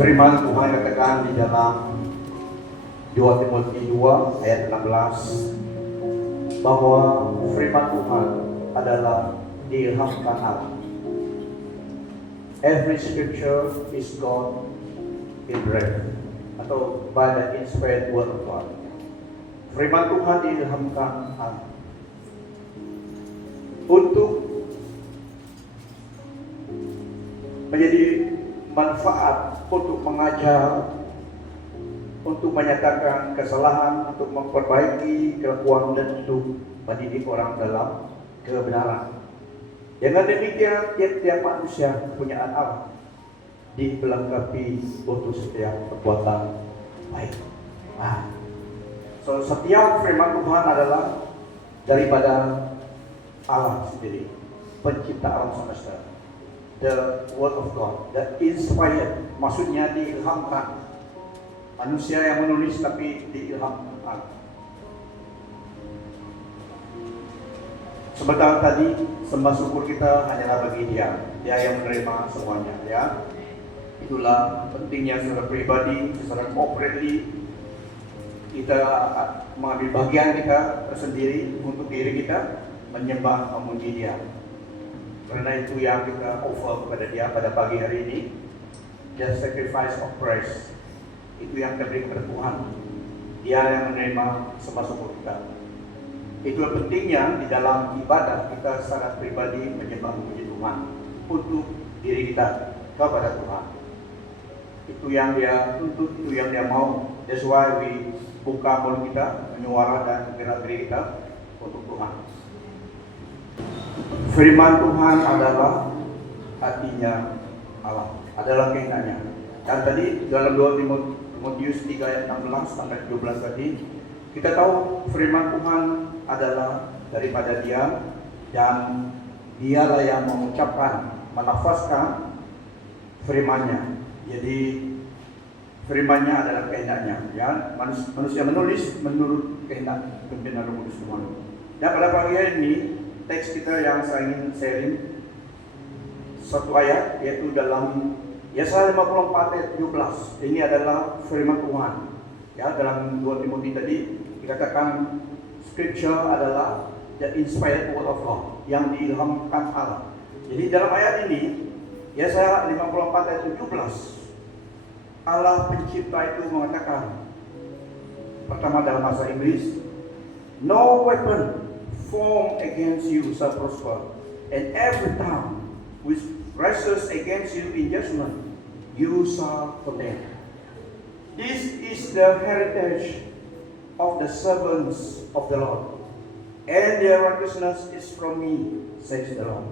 Firman Tuhan katakan di dalam 2 Timotius 2 ayat 16 bahwa firman Tuhan adalah diilhamkan Allah. Every scripture is God inspired atau by the inspired word of God. Firman Tuhan diilhamkan Allah untuk menjadi manfaat, untuk mengajar, untuk menyatakan kesalahan, untuk memperbaiki kelakuan, dan untuk mendidik orang dalam kebenaran. Dengan demikian, tiap-tiap manusia kepunyaan Allah dilengkapi untuk setiap perbuatan baik. So, setiap firman Tuhan adalah daripada Allah sendiri, pencipta alam semesta. The word of God, the inspired, maksudnya diilhamkan. Manusia yang menulis tapi diilhamkan. Sebentar tadi sembah syukur kita hanyalah bagi Dia yang menerima semuanya, ya. Itulah pentingnya secara pribadi, secara corporately kita mengambil bagian kita tersendiri untuk diri kita menyembah, memuji Dia. Karena itu yang kita offer kepada Dia pada pagi hari ini, the sacrifice of praise. Itu yang kita beri kepada Tuhan. Dia yang menerima sembah syukur kita. Itu pentingnya di dalam ibadah kita secara pribadi menyembah memuji Tuhan untuk diri kita kepada Tuhan. Itu yang Dia tuntut, itu yang Dia mau. That's why we buka mulut kita, menyuarakan gerak diri kita untuk Tuhan. Firman Tuhan adalah hatinya Allah, adalah kehendaknya. Dan tadi dalam 2 Timotius 3 ayat 16 sampai 12 tadi, kita tahu firman Tuhan adalah daripada Dia, dan Dialah yang mengucapkan, menafaskan firman-Nya. Jadi firman-Nya adalah kehendaknya, ya. Manusia menulis menurut kehendak pimpinan Roh Kudus Tuhan. Dan pada pagi hari ini teks kita yang saya ingin sharing satu ayat, yaitu dalam Yesaya 54 ayat 17. Ini adalah firman Tuhan. Ya, dalam 2 Timotius tadi dikatakan scripture adalah the inspired word of God, yang diilhamkan Allah. Jadi dalam ayat ini Yesaya 54 ayat 17, Allah pencipta itu mengatakan, pertama dalam bahasa Inggris, no weapon formed against you shall prosper, and every tongue which rises against you in judgment you shall condemn. This is the heritage of the servants of the Lord, and their righteousness is from me, says the Lord.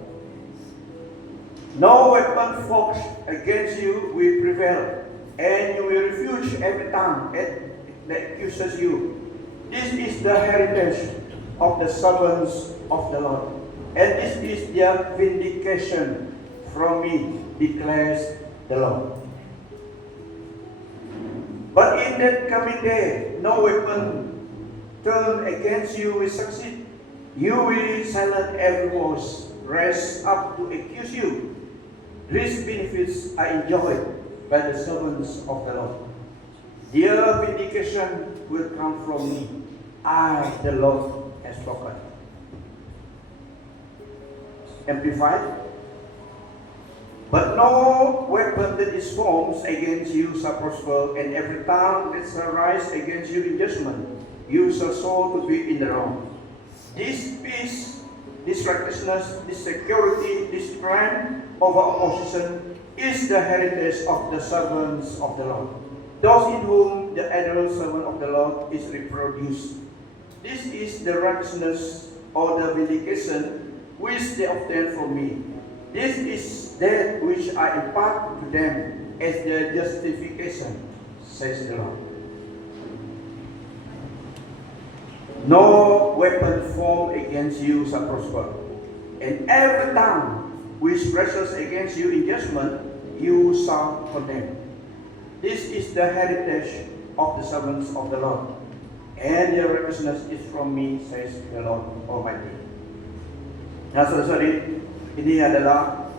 No weapon forged against you will prevail, and you will refuse every tongue that accuses you. This is the heritage of the servants of the Lord, and this is their vindication from me, declares the Lord. But in that coming day, no weapon turned against you will succeed. You will silence every voice raised up to accuse you. These benefits are enjoyed by the servants of the Lord. Their vindication will come from me. I, the Lord, has spoken. Amplified. But no weapon that is formed against you shall prosper, and every tongue that shall rise against you in judgment, you shall show to be in the wrong. This peace, this righteousness, this security, this strength over opposition is the heritage of the servants of the Lord, those in whom the eternal servant of the Lord is reproduced. This is the righteousness or the vindication which they obtain from me. This is that which I impart to them as their justification, says the Lord. No weapon formed against you shall prosper, and every tongue which rises against you in judgment you shall condemn. This is the heritage of the servants of the Lord, and their righteousness is from me, says the Lord Almighty. Nah, saudara-saudari, ini adalah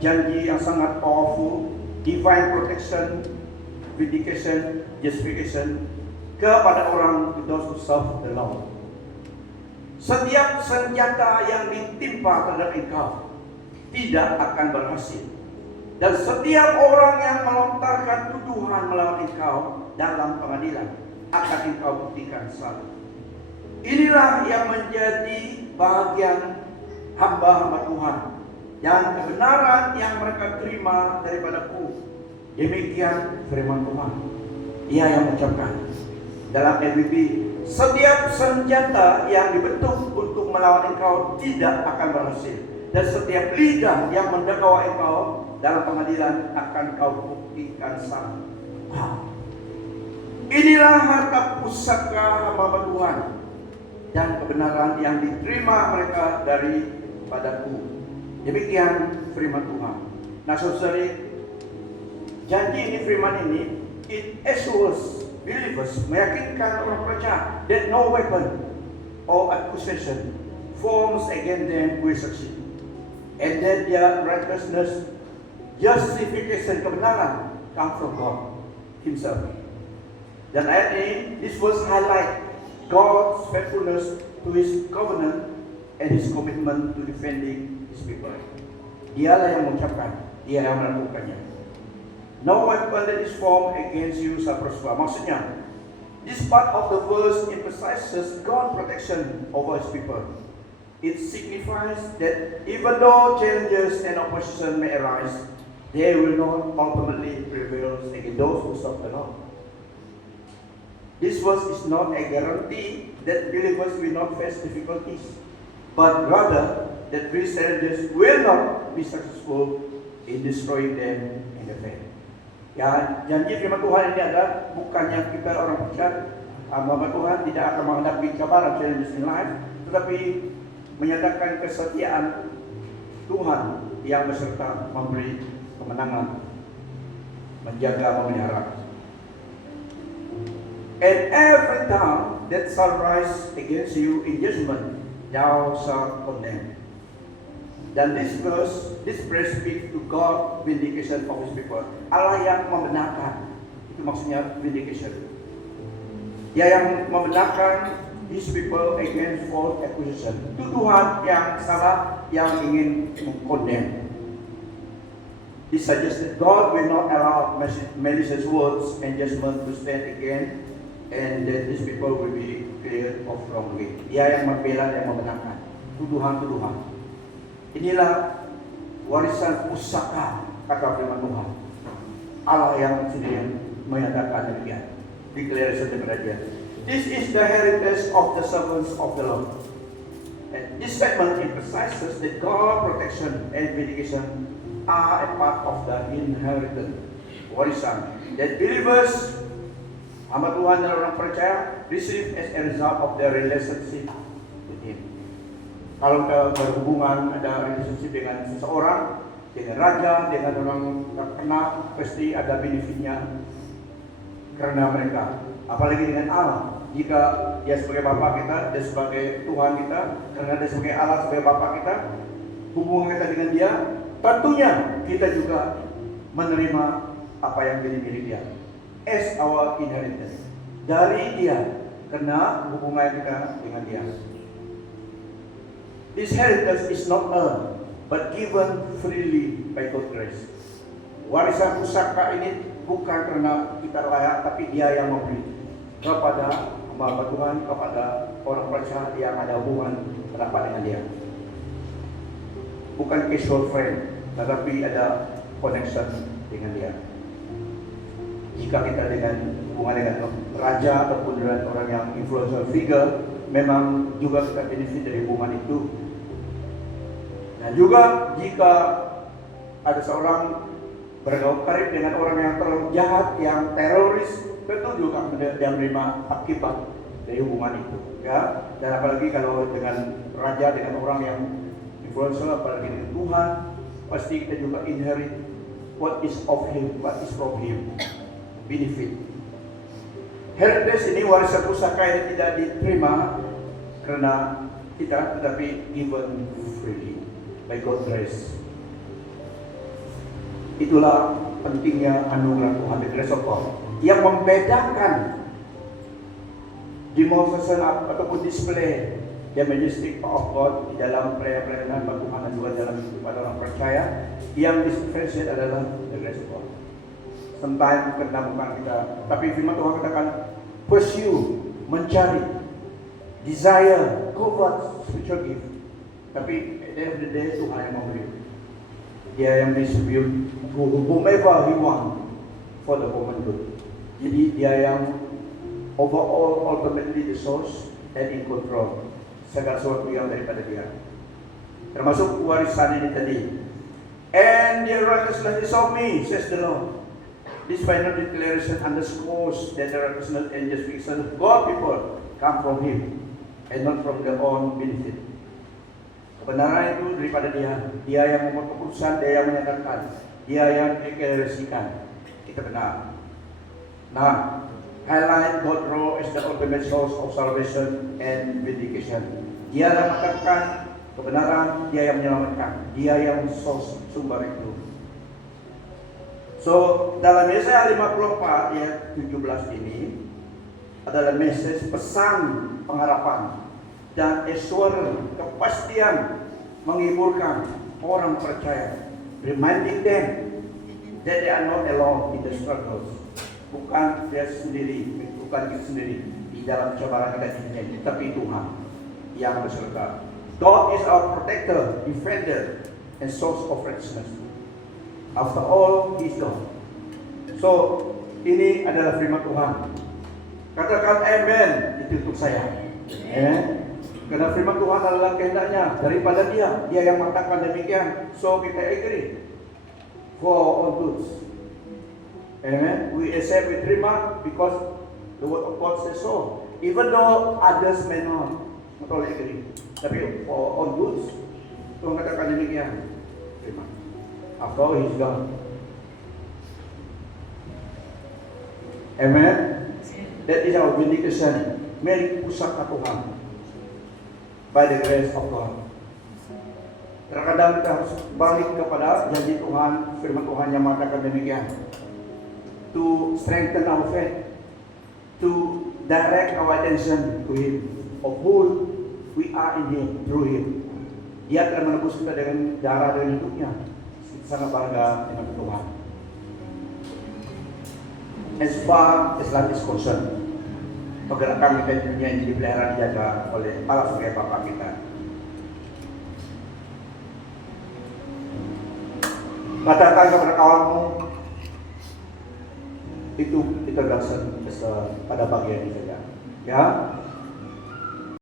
janji yang sangat powerful, divine protection vindication, justification kepada orang those who serve the Lord. Setiap senjata yang ditimpa terhadap engkau tidak akan berhasil. Dan setiap orang yang melontarkan tuduhan melawan engkau dalam pengadilan akan engkau buktikan salah. Inilah yang menjadi bahagian hamba-hamba Tuhan, yang kebenaran yang mereka terima daripadaku. Demikian firman Tuhan. Ia yang mengucapkan dalam LBB, setiap senjata yang dibentuk untuk melawan engkau tidak akan berhasil. Dan setiap lidah yang mendakwa engkau dalam pengadilan akan kau buktikan salah. Inilah harta pusaka hamba Tuhan dan kebenaran yang diterima mereka daripadaku. Demikian firman Tuhan. Nah, saudara, janji ini, firman ini, it assures believers, meyakinkan orang percaya that no weapon or accusation forms against them will succeed, and that their righteousness, justification, kebenaran come from God Himself. Dan ayat ini, this verse highlight God's faithfulness to His covenant and His commitment to defending His people. Dialah yang mengucapkan, Dia yang melakukannya. No weapon that is formed against you shall prosper. Maksudnya, this part of the verse emphasizes God's protection over His people. It signifies that even though challenges and opposition may arise, they will not ultimately prevail against those who serve the Lord. This verse is not a guarantee that believers will not face difficulties, but rather that these challenges will not be successful in destroying them in the faith. Ya, janji firman Tuhan ini adalah bukannya kita orang percaya hamba Tuhan tidak akan menghadapi cabaran challenges in life, tetapi menyatakan kesetiaan Tuhan yang beserta memberi kemenangan, menjaga, memelihara. And every tongue that shall rise against you in judgment, thou shalt condemn. Dan this phrase speaks to God vindication of His people. Allah yang membenarkan, itu maksudnya vindication. Dia yang membenarkan His people against false accusation. Tuduhan yang salah yang ingin mengkondem. This suggests that God will not allow malicious words and judgment to stand again, and that these people will be cleared of wrongdoing. Dia yang membela dan membenarkan tuduhan-tuduhan. Inilah warisan pusaka, kata firman Tuhan. Allah yang sendiri menyatakan demikian. Declaration daripada Dia. This is the heritage of the servants of the Lord. And this statement emphasizes that God's protection and vindication are a part of the inherited warisan that believers, hamba Tuhan dan orang percaya, receive as a result of their relationship with Him. Kalau kita berhubungan, ada relationship dengan seseorang, dengan raja, dengan orang terkenal, pasti ada benefitnya karena mereka. Apalagi dengan Allah, jika Dia sebagai Bapa kita, Dia sebagai Tuhan kita, karena Dia sebagai Allah sebagai Bapa kita, hubungan kita dengan Dia, tentunya kita juga menerima apa yang jadi milik Dia as our inheritance dari Dia, karena hubungan kita dengan Dia. This heritage is not earned, but given freely by God's grace. Warisan pusaka ini bukan karena kita layak, tapi Dia yang memberi kepada hamba Tuhan, kepada orang percaya yang ada hubungan rapat dengan Dia. Bukan casual friend, tetapi ada connection dengan Dia. Jika kita dengan hubungan dengan raja ataupun dengan orang yang influential figure, memang juga kita benefit dari hubungan itu. Dan juga jika ada seorang bergaul karib dengan orang yang terlalu jahat, yang teroris, tentu juga dia menerima akibat dari hubungan itu. Ya, dan apalagi kalau dengan raja, dengan orang yang influential, apalagi dengan Tuhan, pasti kita juga inherit what is of Him, what is from Him, benefit. Heritage ini warisan pusaka yang tidak diterima karena kita, tetapi given freely by God's grace. Itulah pentingnya anugerah Tuhan, the grace of God. yang membedakan demonstration ataupun display the majestic power of God di dalam pelayanan Tuhan dan juga dalam kepada orang percaya. Yang differentiate adalah the grace of God. Sometimes kena bukan kita, tapi firman Tuhan katakan pursue, mencari, desire, covet spiritual gift. Tapi at the end of the day Tuhan yang memberi. Dia yang distribute whomever he want for the common good. Jadi dia yang overall ultimately the source and in control segala sesuatu yang daripada dia, termasuk warisan ini tadi. And the righteousness is of me, says the Lord. This final declaration underscores that the righteousness and justification of God people come from Him and not from their own benefit. Kebenaran itu daripada dia. Dia yang membuat keputusan, dia yang menyatakan, dia yang mendeklarasikan kita benar. Nah, highlight God role as the ultimate source of salvation and vindication. Dia yang mengatakan kebenaran, dia yang menyelamatkan, dia yang source sumber itu. So dalam Yesaya 54 ayat 17 ini adalah message pesan pengharapan dan assurance, kepastian menghiburkan orang percaya, reminding them that they are not alone in the struggles. Bukan dia sendiri, bukan kita sendiri di dalam cobaan kita ini, tapi Tuhan yang berserta. God is our protector, defender, and source of righteousness. After all, He is God. So, ini adalah firman Tuhan. Katakan amen, itu untuk saya. Amen. Karena firman Tuhan adalah kehendaknya daripada Dia. Dia yang mengatakan demikian. So, kita agree. For all goods. Amen. We accept, we terima because the word of God says so. Even though others may not agree. Tapi for all goods, Tuhan katakan demikian. Terima. After all, He's God. Amen. That is our vindication. Milik pusaka Tuhan. By the grace of God. Terkadang kita harus balik kepada janji Tuhan, firman Tuhan yang mengatakan demikian. To strengthen our faith, to direct our attention to Him, of who we are in Him, through Him. Dia telah menebus kita dengan darah dan hidupnya. Sangat bangga dengan Tuhan. As far as life is concerned, pergerakan kita di dunia ini dipelihara dijaga oleh Allah sebagai Bapa kita. Katakan kepada kawanmu, itu kita berasal pada bagian ini saja. Ya,